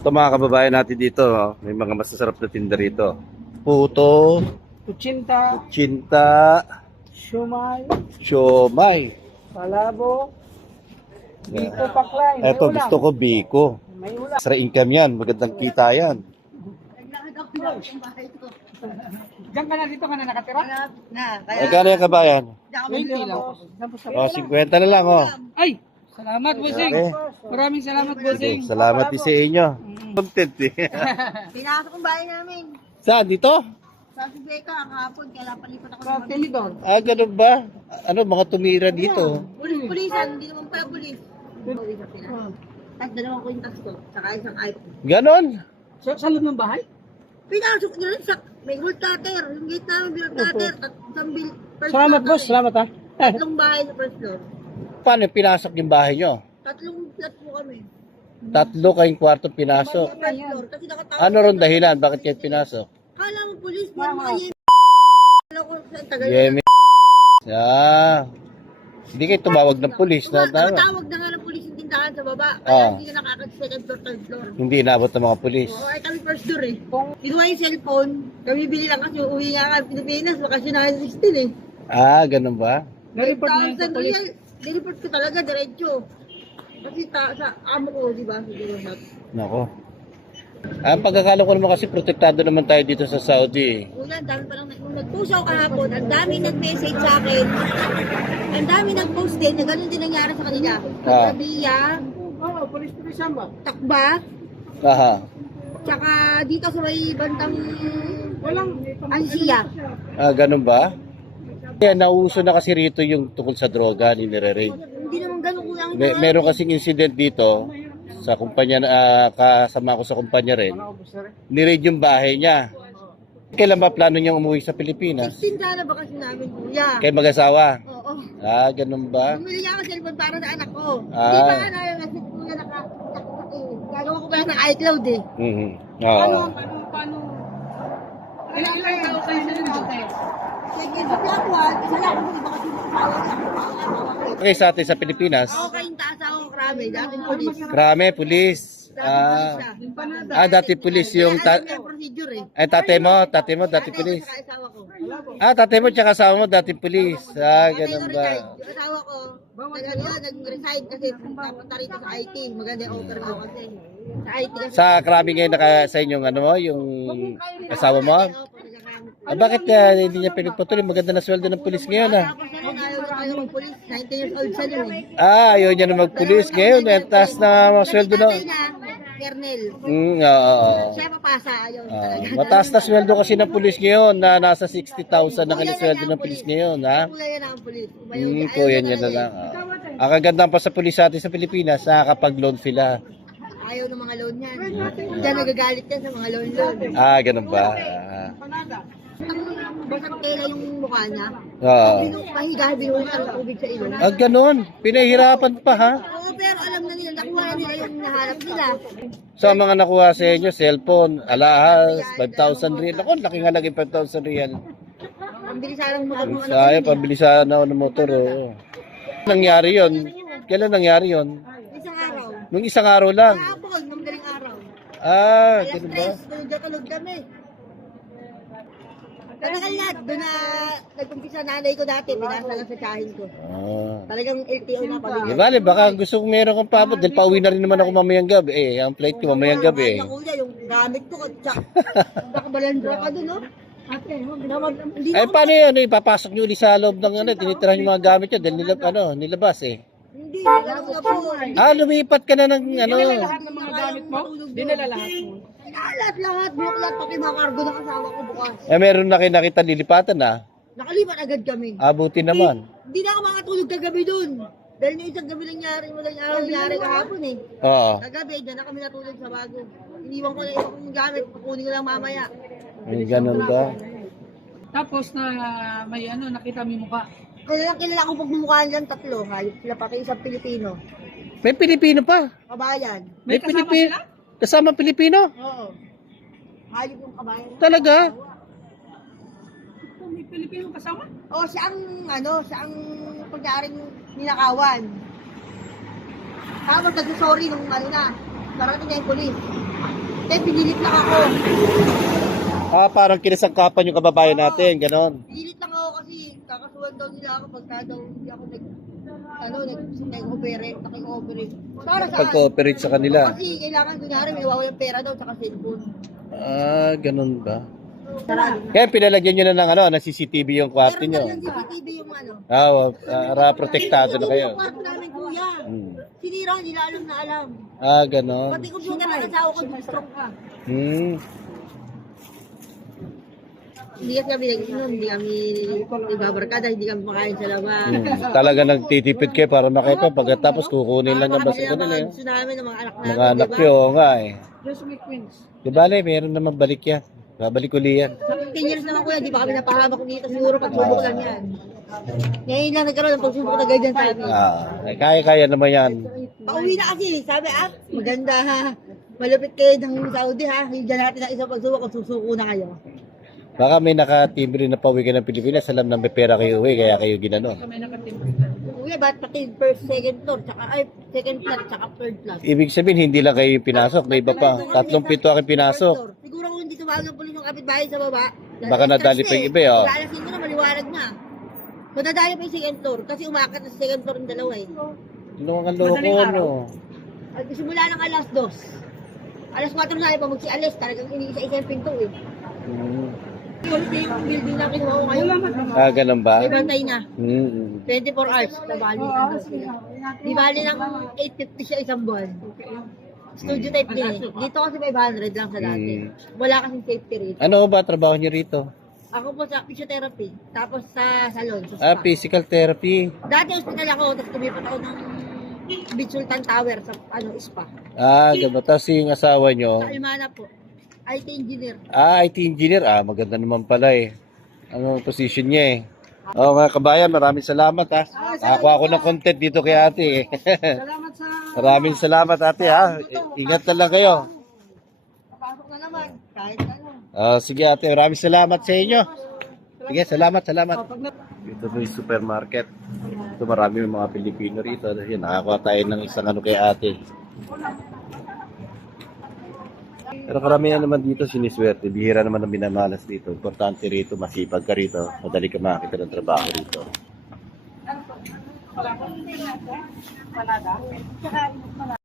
Ito mga kababayan natin dito, oh. May mga masasarap na tinda rito. Puto, Kutsinta, tsinta, shumay, siomay. palabo, biko paklay. May Eto, ulam. gusto ko biko. May ulam. Extra income yan, magandang kita yan. Diyan ka na dito ka na nakatira? Magkano yung kabayan? 20 lang. O, 50 na lang, oh. Ay! Salamat, bossing. Okay. Maraming salamat, bossing. Salamat din sa inyo. Content eh. Pinasok ang bahay namin. Saan? Dito? Sa Subeka, kahapon, kaya palipat ako Sa ng Telidor. Ah, ganun ba? Ano, mga tumira dito? Pulisan, hindi naman pala pulis. Tapos dalawang kwintas ko, saka isang iPhone. Ganon? Sa loob ng bahay? Pinasok nyo rin sa, may gold cutter, yung gate namin gold cutter, isang bill, first Salamat, floor boss. kami. Salamat, ha. Tatlong bahay sa first floor. Paano pinasok yung bahay nyo? Tatlong flat po kami. Tatlo kayong kwarto pinasok. Sa first floor, kasi nakatawa. Ano ron dahilan? Bakit kayo pinasok? Kala mo pulis, pero mga yemi. Alam ko sa tagal. Yemi. Ah. Hindi kayo tumawag ng pulis na tama. Nakatawag na nga ng pulis yung tindahan sa baba. Ah. Kaya hindi na nakakag-second floor, third floor. Hindi inabot ng mga pulis. Oo, ay kami first door eh. Kinuha yung cellphone, kami bili lang kasi uwi nga kami Pilipinas, bakasyon na 16 eh. Ah, ganun ba? Na-report na yun sa 5,000 polis. real, nireport ko talaga, diretso. Kasi sa amo ko, di ba? Siguro na. Nako. Ang pagkakala ko naman kasi protektado naman tayo dito sa Saudi. Una, ang dami pa lang, nung nag-post ako kahapon, ang dami nag-message sa akin. Ang dami nag-post din, na ganun din nangyari sa kanila. Ah. Sabiya, Oo, polis-polisan ba? takba, Aha. tsaka dito sa may bantang Walang. Ansiya. Ah, ganun ba? Kaya nauso na kasi rito yung tungkol sa droga ni nire-raid. Hindi naman ganun kulang. Meron kasing incident dito sa kumpanya, kasama ko sa kumpanya rin. Ni-raid yung bahay niya. Kailan ba plano niyang umuwi sa Pilipinas? 16 sana bakasyon namin, kuya. Kay mag-asawa? Oo. Ah, ganun ba? Bumili niya ako cellphone para sa anak ko. Ah. Hindi pa nga na kasi kuya gagawa ko pa ng iCloud eh. Mhm. Oo. Paano? Ilang tao kayo sa dito? Sige, sa Plapuan, isa lang ako iba kasi tawag ako. Okay, sa atin sa Pilipinas, Ako kayong taas ako, krami, dating polis. krame, pulis. Dati pulis yung Alam niya yung procedure eh. tatay mo, dati pulis. Saka asawa ko. Tatay mo tsaka asawa mo, dati pulis. Ah, Tatay ganun ko ba? retired. Yung asawa ko, nag-resign kasi napunta rito sa IT. Maganda yung offer ko kasi. Sa IT kasi. Sa krami ngayon sa inyong ano mo, yung asawa mo? Ah, bakit hindi niya pinagpatuloy? Maganda na sweldo ng pulis ngayon ah. Tapos ano, ayaw na tayo mag-police. 19 years old siya nun eh. Ah, ayaw niya na magpulis ngayon. Eh, taas na sweldo na. Tatay na, Kernel. Oo. Siya papasa, ayaw talaga. Mataas na sweldo kasi ng pulis ngayon na nasa 60,000 na kanya sweldo ng pulis ngayon, ha? Kulay na ang pulis. Kuya niya na lang. Ang kaganda pa sa pulis natin sa Pilipinas, nakakapag-loan sila. Ayaw ng mga loan yan. Diyan nagagalit yan sa mga loan. Ah, ganun ba? Basang tela yung mukha niya. Oo. Pahiga, binuhin ang tubig sa ilong. Ah, ganun. Pinahirapan pa, ha? Oo, pero alam na nila, nakuha na nila yung nahanap nila. Sa mga nakuha sa inyo, cellphone, alahas, 5,000 real. Ako, laki nga lagi 5,000 real. Ang bilis sarang motor mo. Sayang, pabilisan ako ng motor, oo. Nangyari yon. Kailan nangyari yon? Isang araw. Nung isang araw lang. Kahapon, nung galing araw. Ah, Alas ganun ba? 3, tulog kami. Tatagal na, doon na nag-umpisa nanay ko dati, pinasa lang sa tsahin ko. Ah. Talagang LTO na Di pabigyan. bale, baka gusto kong meron kang paabot dahil pauwi na rin naman ako mamayang gabi. Ang flight ko mamayang gabi. Ay, kuya, yung gamit ko, tsak. Nakabalandra ka doon, no? Ate, hindi Ay, paano yun? Ipapasok nyo ulit sa loob ng ano, tinitirahan yung mga gamit nyo dahil nilabas eh. Hindi, alam mo na po. Ah, lumipat ka na ng ano. Lahat ng mga gamit mo? Dinala lahat mo. Lahat, buklat, pati mga kargo ng asawa ko bukas. Meron na kayo nakita lilipatan na. Nakalipat agad kami. Abuti naman. Hindi na ako makatulog kagabi doon. Dahil yung isang gabi nangyari kahapon eh. Oo. Kagabi, dyan na kami natulog sa bago. Iniwan ko na yung gamit, kukunin ko lang mamaya. Ay, ganun ba? Tapos na may ano, nakita mo yung mukha. Kilala ko pagmumukhaan dyan, tatlo. Hayop sila pati isang Pilipino. May Pilipino pa. Kabayan. May kasama sila? Kasama Pilipino? Oo. Hayop yung kabayan. Talaga? May Pilipino kasama? Oo, siya ang pagdaring ninakawan. Tapos nagsusorry nung ano na, parating na yung polis. Hindi, pinilit lang ako. Parang kinasangkapan yung kababayan natin, ganon. Pinilit lang ako kasi kakasuhan daw nila ako pagka daw hindi ako nag-operate. Para saan? Pag-cooperate sa kanila. Kasi kailangan kunyari may nawawalang pera daw tsaka cellphone. Ganon ba? Sarado. Kaya pinalagyan nyo na ng, ng CCTV yung kwarto Meron nyo. talagang CCTV yung ano. Protektado na kayo. Yung kwarto namin, kuya. Hmm. Sinira, hindi nila alam na alam. Ganon. Pati computer ng asawa ko, stroke ka. Hindi kami nag-inom, hindi kami nagbabarkada, hindi kami makain sa labas. Talaga nagtitipid kayo para makita. Pagkatapos kukunin lang ng basa nila. Gusto namin ng mga anak namin, Mga anak nyo, oo nga eh. Just make queens. Di ba, meron naman balik yan. Babalik uli yan. 10 years naman kuya, di ba kami napahamak dito, siguro pagsubok lang yan. Ngayon lang nagkaroon ng pagsubok na ganyan sa amin. Kaya naman yan. Pauwi na kasi, sabi maganda ha. Malupit kayo ng Saudi ha. Hindi natin ang isang pagsubok kung susuko na kayo. Baka may nakatimbre na pauwi ka ng Pilipinas, alam na may pera kayo uwi, kaya kayo ginano. Kuya, ba't pati first, second floor, second flat, tsaka third flat. Ibig sabihin, hindi lang kayo yung pinasok, may iba pa. 3 pinto aking pinasok. Siguro kung hindi tumawag ng pulis yung kapitbahay sa baba, Baka nadali pa yung iba, oh. Lalasin ko na, maliwanag na. Madadali pa yung second floor, kasi umakat na sa second floor yung dalawa eh. Lumakan loko, no? At simula ng alas 2. Alas 4 na pa magsi-alis, talagang iniisa-isa yung pinto eh. Yung building na kinuha ko ngayon, Ganun ba? may bantay na. 24 hours, nabali. Di bali ng 850 siya isang buwan. Studio type din eh. Dito kasi 500 lang sa dati. Wala kasing safety rate. Ano ba trabaho niyo rito? Ako po sa physiotherapy, tapos sa salon, sa spa. Physical therapy. Dati hospital ako, tapos tumipat ako ng Beach Sultan Tower sa spa. Gaba. Tapos yung asawa nyo, Sa Almana po. IT engineer. IT engineer. Maganda naman pala eh. Ano position niya eh. Mga kabayan, maraming salamat ha. Nakakuha ako ng content dito kay ate eh. Salamat sa... Maraming salamat ate ha. Ingat na lang kayo. Papasok na naman, kahit ano. Sige ate, maraming salamat sa inyo. Sige, salamat. Dito po yung supermarket. Ito marami yung mga Pilipino rito. Yan, nakakuha tayo ng isang kay ate. Pero karamihan naman dito siniswerte. Bihira naman ang binamalas dito. Importante rito, masipag ka rito. Madali ka makakita ng trabaho rito.